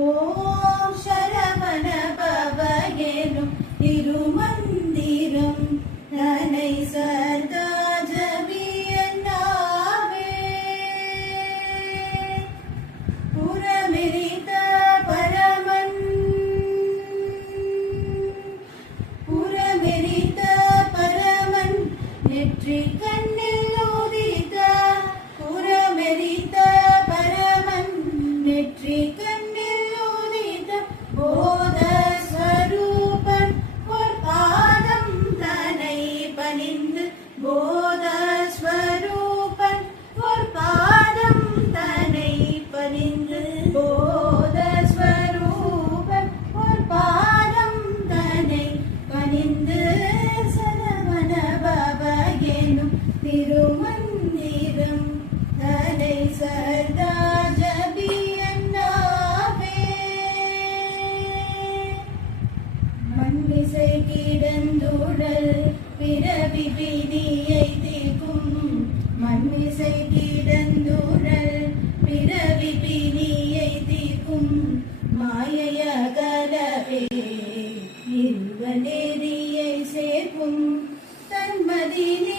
ஓம் சரவண பவ எனும் திருமண போதஸ்வரூபன் ஒரு பாதம் தனை பணிந்து போதஸ்வரூபன் ஒரு பாதம் தனை பணிந்து போதஸ்வரூபன் ஒரு பாதம் தனை பணிந்து சரவண பவ எனும் திரு கிடந்துழல் பிறவி பீதியை தீர்க்கும். மண்மிசை கிடந்துழல் பிறவி பீதியை தீர்க்கும். மாயகலவே இருவநேதியை சேர்க்கும். தன்மதினே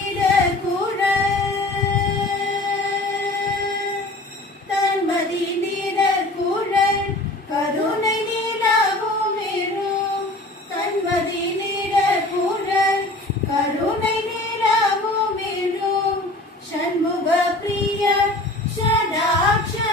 प्रिय शदाक्षरभा